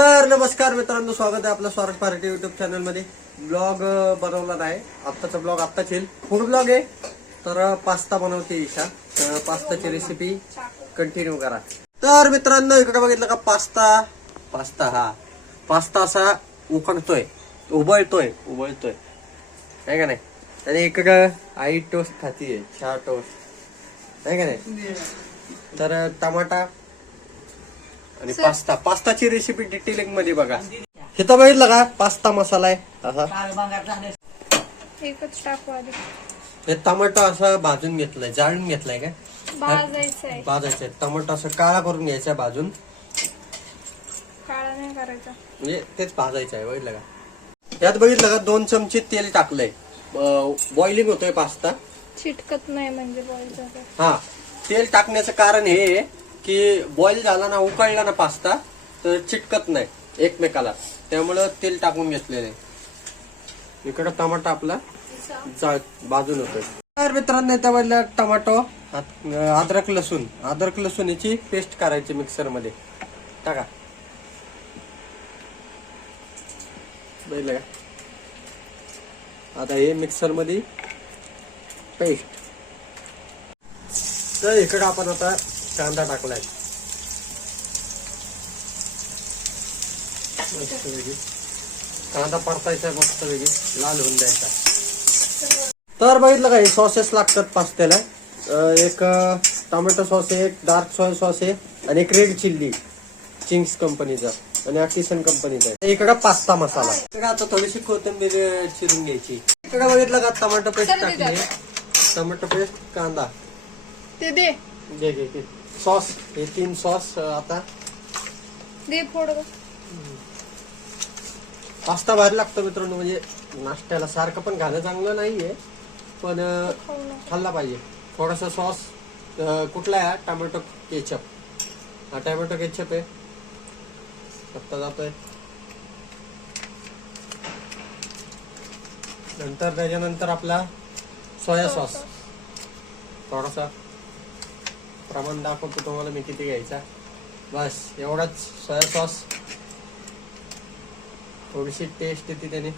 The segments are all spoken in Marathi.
तर नमस्कार मित्रांनो, स्वागत आहे आपलं स्वारक पार्टी युट्यूब चॅनल मध्ये. ब्लॉग बनवला नाही, आत्ताचा ब्लॉग आत्ताच येईल. फूड ब्लॉग आहे. तर पास्ता बनवते ईशा, तर पास्ताची रेसिपी कंटिन्यू करा. तर मित्रांनो, इकडे बघितलं का पास्ता असा उकळतोय, उबळतोय आहे का नाही. आणि इकडं आई टोस्ट खातीये, चहा टोस्ट आहे का नाही. तर टमाटा आणि पास्ताची रेसिपी डिटेलिंग मध्ये बघा. हे तर बघितलं का, पास्ता मसाला आहे असा. एकच टाकू आधी. हे टमाटो असं भाजून घेतलंय, जाळून घेतलाय काय, भाजायचंय. टमाटो असं काळा करून घ्यायचा, भाजून. काळा नाही करायचा, म्हणजे तेच भाजायचं आहे. बघितलं का, यात बघितलं का 2 चमचे तेल टाकलंय. बॉइलिंग होतोय पास्ता, चिटकत नाही म्हणजे बॉईल झालं. हा, तेल टाकण्याचं कारण हे आहे की बॉईल झाला ना, उकळला ना पास्ता, तर चिटकत नाही एकमेकाला, त्यामुळं तेल टाकून घेतलेलं आहे. इकडं टमाटा आपला भाजून होतोय. तर मित्रांनो, त्यावेळेला टमाटो, अद्रक लसूण याची पेस्ट करायची मिक्सर मध्ये टाका. बघितलं का, आता हे मिक्सर मध्ये पेस्ट. तर इकडं आपण आता कांदा टाकलाय. कांदा परतायचा मस्त वेगळी, लाल होऊन द्यायचा. तर बघितलं का, हे सॉसेस लागतात पास्त्याला. एक टोमॅटो सॉस आहे, एक डार्क सोया सॉस आहे, आणि एक रेड चिल्ली चिंग्स कंपनीचा आणि आर्टिसन कंपनीचा आहे. इकडं पास्ता मसाला. इकडे आता थोडीशी कोथिंबीर चिरून घ्यायची. इकडे बघितलं का, टोमॅटो पेस्ट टाकली, टोमॅटो पेस्ट, कांदा ते दे घे सॉस, हे 3 सॉस आता दे फोड. पास्ता भारी लागतो मित्रांनो, म्हणजे नाश्त्याला. सारखं पण खाणं चांगलं नाहीये, पण खाल्ला पाहिजे. थोडासा सॉस कुठला आहे, टोमॅटो केचप. हा टोमॅटो केचप आहे, आता जातोय. नंतर त्याच्यानंतर आपला सोया सॉस, थोडासा प्रमाण दाखवतो तुम्हाला मी किती घ्यायचा. बस एवढाच सोया सॉस. थोडीशी टेस्ट येते त्याने.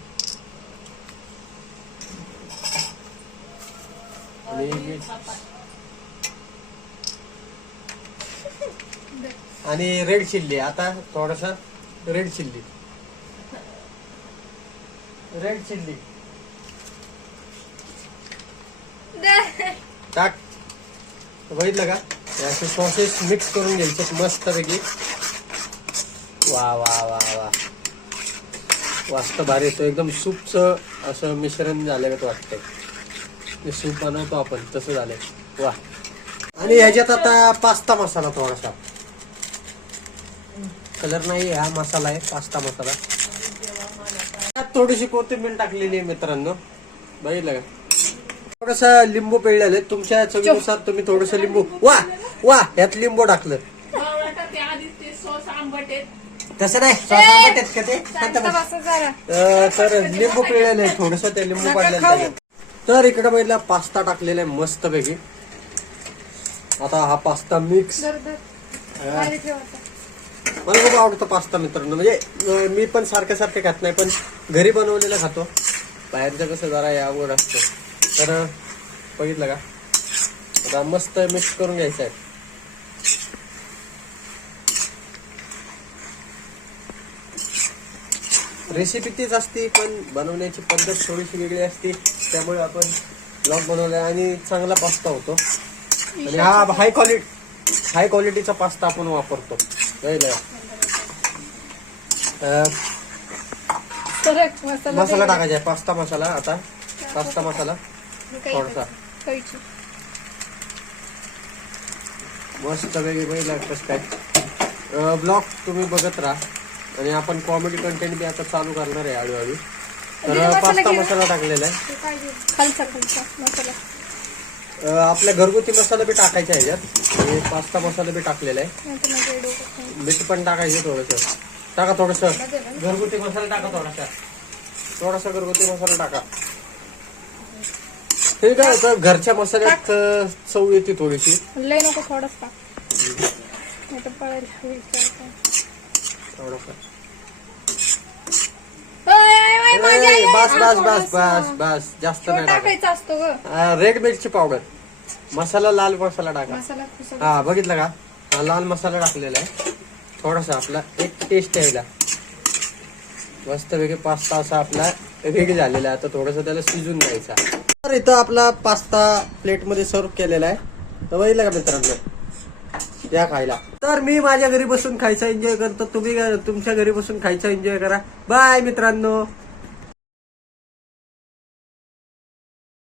आणि रेड चिल्ली, आता थोडासा रेड चिल्ली टाक. बघितलं का, असे सॉसेस मिक्स करून घ्यायचे मस्त पैकी. वा वा वा वा, वास्त भारी येतो एकदम. सूपचं असं मिश्रण झालं का वाटतंय, सूप बनवतो आपण तसं झालंय. वा. आणि ह्याच्यात आता पास्ता मसाला, थोडासा कलर नाही, हा मसाला आहे पास्ता मसाला. त्यात थोडीशी कोथिंबीर टाकलेली आहे मित्रांनो. बघितलं का, थोडस लिंबू पिळलेलं, तुमच्या चवीनुसार तुम्ही थोडस लिंबू. वा वा, यात लिंबू टाकलं. तसं नाही, तर लिंबू पिळलेलं आहे थोडस, ते लिंबू पाडलेलं. तर इकडे पहिला पास्ता टाकलेला आहे मस्त पैकी. आता हा पास्ता मिक्स. मला खूप आवडतो पास्ता मित्रांनो, म्हणजे मी पण सारखं खात नाही, पण घरी बनवलेलं खातो. बाहेरचं कसं जरा आवड असतो. तर बघितलं का, आता मस्त मिक्स करून घ्यायचं आहे. रेसिपी तीच असते, पण बनवण्याची पद्धत थोडीशी वेगळी असते, त्यामुळे आपण ब्लॉग बनवलाय. आणि चांगला पास्ता होतो, आणि हा हाय क्वालिटीचा पास्ता आपण वापरतो. मसाला टाकायचा आहे, पास्ता मसाला. आता पास्ता मसाला थोडासा मस्त वेगळी बघितलं कसं काय. ब्लॉग तुम्ही बघत राहा, आणि आपण कॉमेडी कंटेंट बी आता चालू करणार आहे हळूहळू. तर पास्ता मसाला टाकलेला आहे. आपल्या घरगुती मसाला बी टाकायचा आहे याच्यात, आणि पास्ता मसाला बी टाकलेला आहे. मीठ पण टाकायचं थोडस. टाका थोडस घरगुती मसाला टाका, थोडासा घरगुती मसाला टाका. ठीक आहे, तर घरच्या मसाल्यात चव येते थोडीशी. लय नको, थोडस टाक. थोडासा माझी आई आहे बस ना बस बस थोडंसं. बस बस जास्त तो नाही टाकायचं. टाकायचा असतो ग रेड मिरची पावडर, मसाला लाल मसाला टाका. मसाला खुसा. हा बघितलं का, हा लाल मसाला टाकलेला आहे. थोडासा आपला एक टेस्ट यायला मस्त वेगळे पास्ता असा आपला रेडी झालेला आहे. आता थोडस त्याला शिजून द्यायचा. तर इथं आपला पास्ता प्लेट मध्ये सर्व केलेला आहे. तर बघितलं का मित्रांनो, या खायला. तर मी माझ्या घरी बसून खायचा एन्जॉय करतो, तुम्ही तुमच्या घरी बसून खायचा एन्जॉय करा. बाय मित्रांनो.